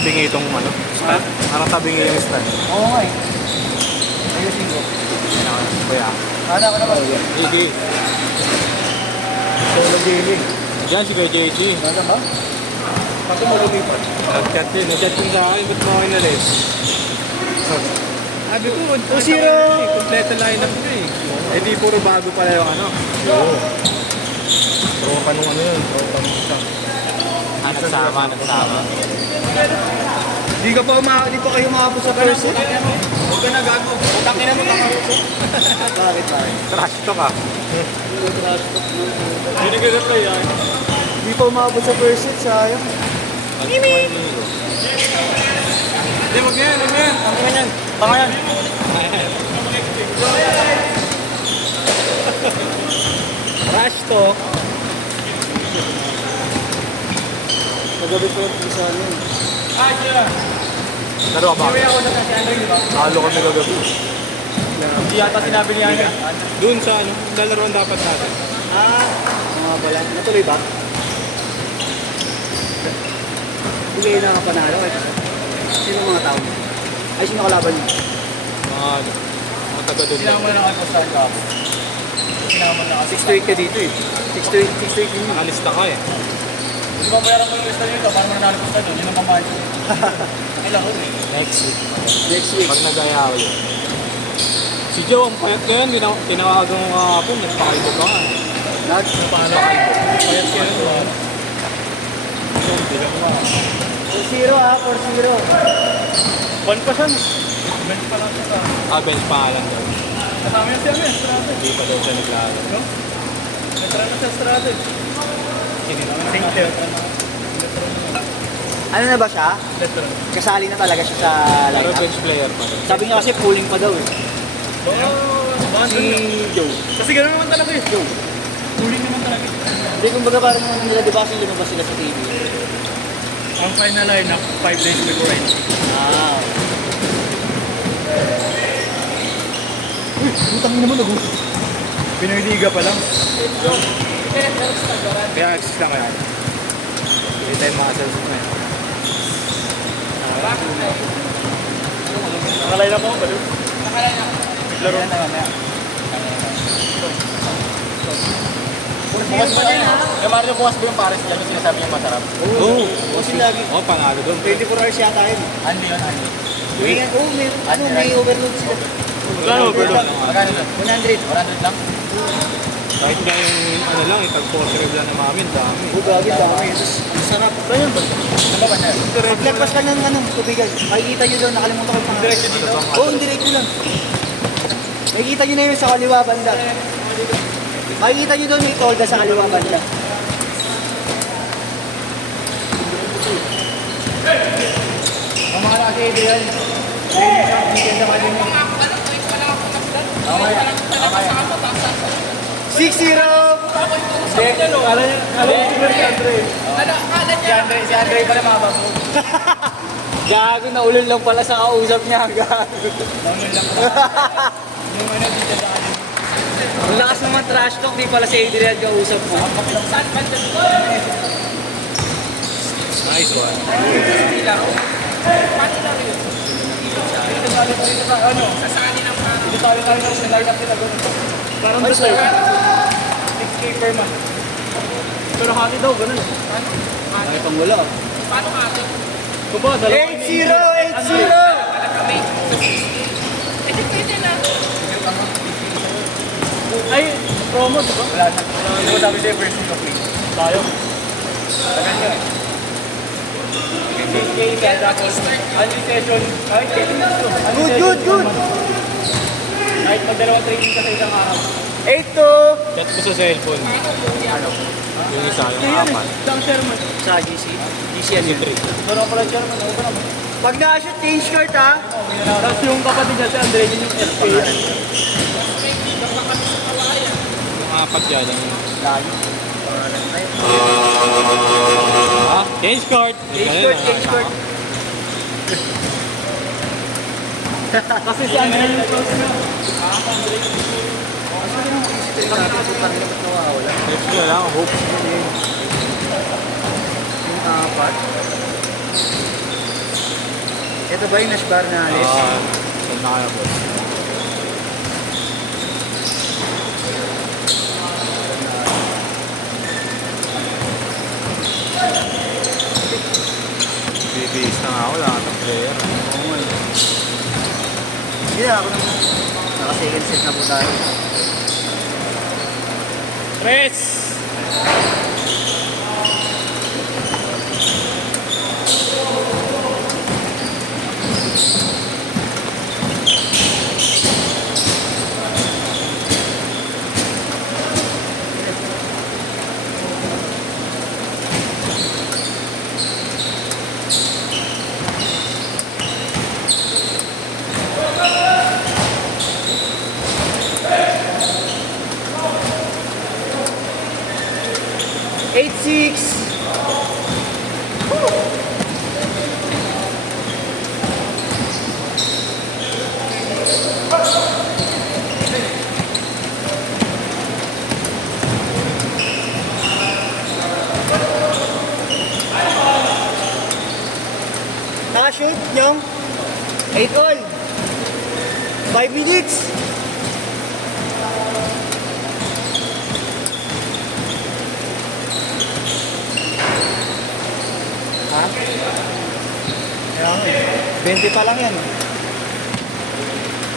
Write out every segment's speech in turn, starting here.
tabingi itong ano, stand. Parang tabingi yung stand. Oo nga eh. Ayusin ko. Kuya. Ano ka naman? JJ. Solo gaming. Yan si Kuya JJ. Ano ba? Pati mo lumipat. Nag-chat yun. Nag-chat yun sa akin. Ba't mo ako inalis? Sabi ko, 2-0. kompleto lineup ko eh. Eh di puro bago pala yung ano. Oo. Tropa nung ano yun. Tropa nung isa. Nagsama. Di pa kayo makapos sa first set? Huwag ka na gago. Utangin na mo kakaruso. Bakit? Trash talk ah. Hindi nag-reply yan. Di pa umabot sa first set, sayang. Hindi, wag yan. Ang ina yan. Baka yan. Trash talk. Nagabi ko sa ano. Laro ka ba? Kaya ako na kasi Andre, di ba? Talo kami kagabi. Hindi yata sinabi niya yan. Doon sa ano, lalaroan dapat natin. Mga bala. Natuloy ba? Bigay na ang panalo. Sino mga tao? Ay, sino kalaban niyo? Mga taga doon. Sinama na nakapostahan ka ako. Sinama na 6-8 ka dito eh. 6-8 yun. Nakalista ka eh. Hindi ba bayaran mo yung lista nito? Paano mo nanalo postahan doon? Yun ang pamahan ko. Kailan ko eh. Next week. Next week. Pag nag-ayaw yun. Si Joe, ang payat na yan. Tinawagan mo nga ako. Nagpakalbo ka nga. Paano? Payat ka yan. 4-0 ah, 4-0. One pa siya. Bench pa lang siya. Bench pa lang daw. Kasama yung siya men, Strate. Hindi pa daw siya naglaro. No? Veteran na siya, Strate. Ano na ba siya? Veteran. Kasali na talaga siya sa Pero lineup. bench player pa rin. Sabi niya kasi pulling pa daw eh. Si Joe. Kasi gano'n naman talaga eh. Joe. Pulling naman talaga. Hindi, kumbaga parang ano nila, di ba kasi lumabas sila sa TV? Ang final lineup, 5 days before NC. Ah. Uy, utang mo naman ako. Pinoy Liga pa lang. Kaya access lang yan. Hindi tayo makasals na yan. Nakalay na po, balo? Nakalay na. Laro. Bukas ba din ha? Yung Mario, bukas ba yung pares dyan yung sinasabi niya masarap? Oo. Kasi lagi. Oo, panalo doon. 24 hours yata yun. Anli yun, Anli. May overload sila. Magkano overload? Magkano doon? 100. 100 lang? Kahit nga yung ano lang, itag-portrait lang naman namin, dami. Bugagi, dami. Ang sarap. Ba yan ba? Ano ba na? Paglapas ka ng tubigan. Makikita nyo doon, nakalimutan ko yung pangalan. Diretso dito? Oo, diretso lang. Makikita nyo na yun sa kaliwa banda. Makikita nyo doon, may tolda sa kaliwa banda. Ang mga nasa-ebe yan. Weekend na kanya mo. 6-0! Kala niya si Andre. Si Andre pala mga babo. Gago, naulol lang pala sa kausap niya. Gago. Naulol lang pala. Ang lakas naman trash talk, di pala si Adrian kausap mo. Nice one. Dito tayo sa line-up nila. Parang doon tayo. 6K per month. Pero hati daw, ganun. Ay, pang wala. Paano ate? 8-0! 8-0! Kami. Eh, di pwede na. Ay, promo, di ba? Wala na. Hindi ko sabi sa'yo, first week of May. Tayo. Tagal nyo eh. 15K, ano session? Good! Kahit mag-dalawang training ka sa isang araw. 8-2! Chat ko sa cellphone. Ano? Yung isa, yung apat. Saan chairman? Sa GC. GCN Yung 3. Doon pala chairman. Ano ba naman? Pag na-shoot, change court ha. Tapos yung kapatid niya si Andre, yun yung FK. Yung apat yan. Layo. Change court. Change court. Kasi si Andre yung close na. Next ko lang, hope. Yung apat. Ito ba yung nashbar na alis? Saan na kaya boss? Bibis na nga ako, lahat ng player. Oo nga. Hindi na ako naman. Naka-second set na po tayo. Tres! Eight, six. Nakashoot, Nyong. 8 all. 5 minutes. Ha? Kaya nga eh. 20 pa lang yan.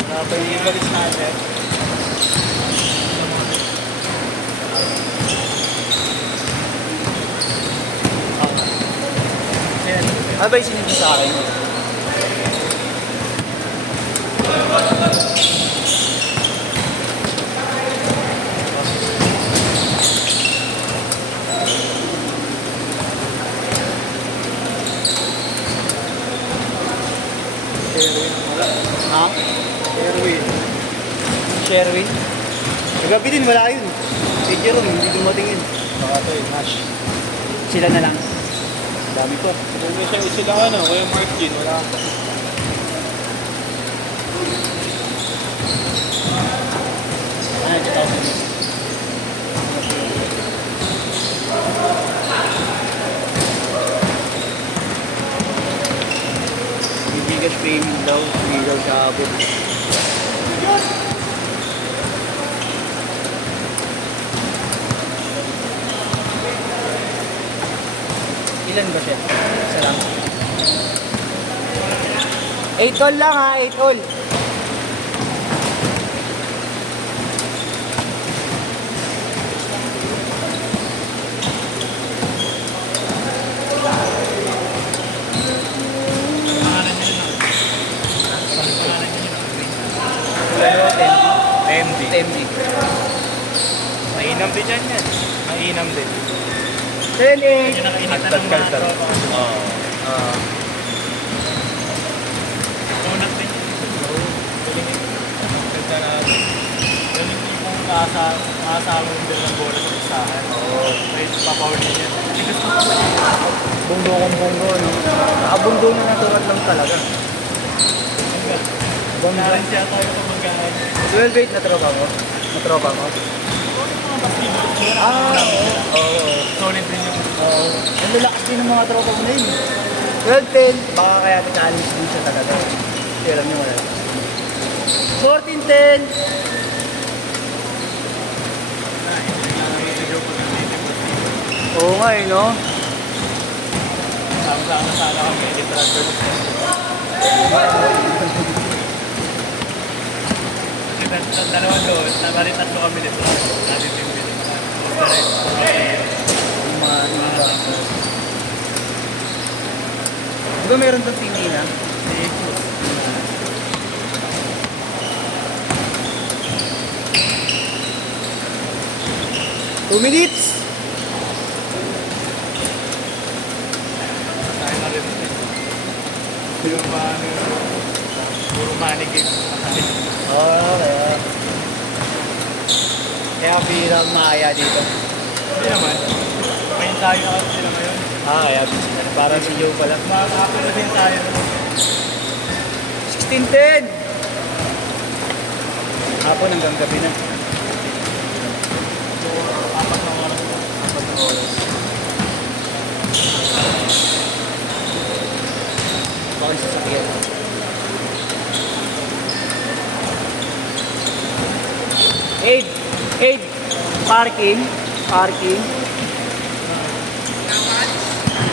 Wala pa yung ibalis natin. Ano ba yung sinigil sa akin? Ha? Erwin. Sherwin? Nagabi din, wala yun. Si Jerome, hindi dumating yun. Baka ito yung Nash. Sila na lang. Dami pa. Kung may siya sila ano, kaya Mark Jean, wala pa. Ano, 2,000. Bibigas payment daw, hindi daw siya abot. Ilan ba siya? Isa lang. 8 all lang ha, 8 all. Pero 10. MD. 10. Mainam din yan yan. Mainam din. 10. Kaltar. Oo. Unang din. Ganda natin. Yan yung tipong kasama yung dalawang bola sa isahan. Oo. May papaw din yan. Bunggo kong bunggo, no? Nakabunggo na natural lang talaga. Bongga. Narin siya tayo kumagahan. 12-8 na tropa mo? Na tropa mo? Ah, oo. Solid din yung Oo. Ang lalakas din ng mga tropa mo na yun. 12-10, baka kaya nag-alis din siya talaga. Hindi alam niyo wala. 14-10. Oo nga eh, no? sama-sama sana kami. Literal Kasi dalawa doon, bali tatlo kami nito. Natin yung bilis. Yung mga iba. Di ba meron doon pili na? Two minutes! Tayo na rin. Di ba ba puro money game. Oo, kaya bilang maya dito. Hindi naman. May tayo na kasi sila ngayon. Kaya parang si Joe pala. Makakapin na din tayo. 16-10! Hapon hanggang gabi na. Apat na oras. Apat na oras. Bakit sasakyan? Aid. Aid. Parking. Parking.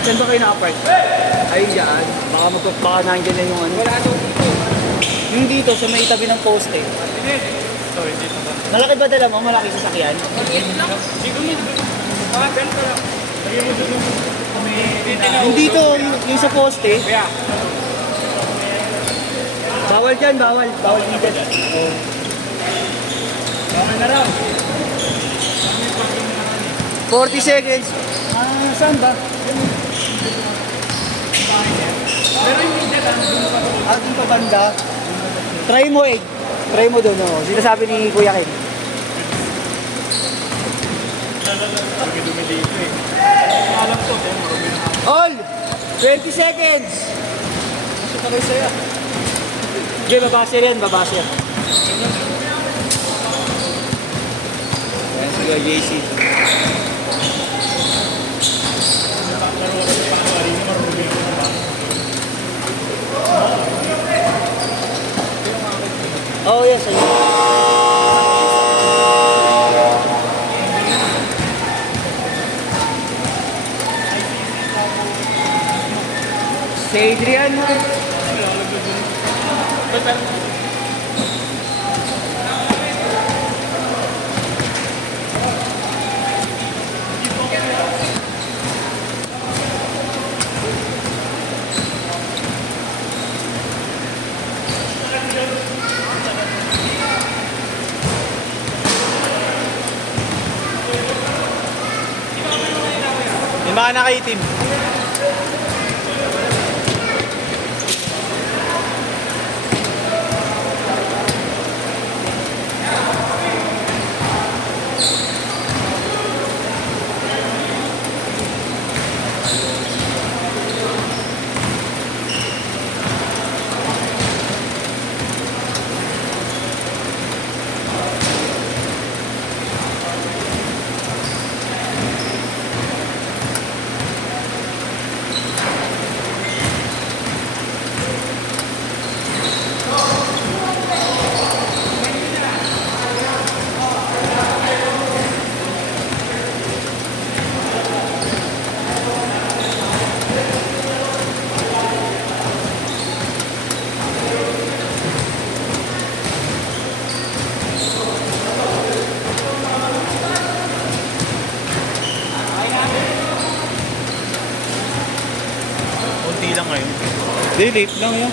Saan ba kayo nakapark? Ay, dyan. Baka nandiyan na yung ano. Wala daw dito. Yung dito, sa may tabi ng poste. Sorry, dito ba? Malaki ba dala mo? Malaki sasakyan? Yung dito, yung sa poste. Bawal dyan, bawal. Bawal dito. Bawal na lang. 40 seconds. Ah, saan ba? Ating pa banda. Try mo eh. Try mo doon. Oh. Sinasabi ni Kuya Ken. All! 20 seconds! Okay, babase rin, babase. Ayan, sige, JC. Oh, yes, ayun. Si Adrian. Yung mga nakaitim. Konti lang ngayon. Hindi, late lang yun.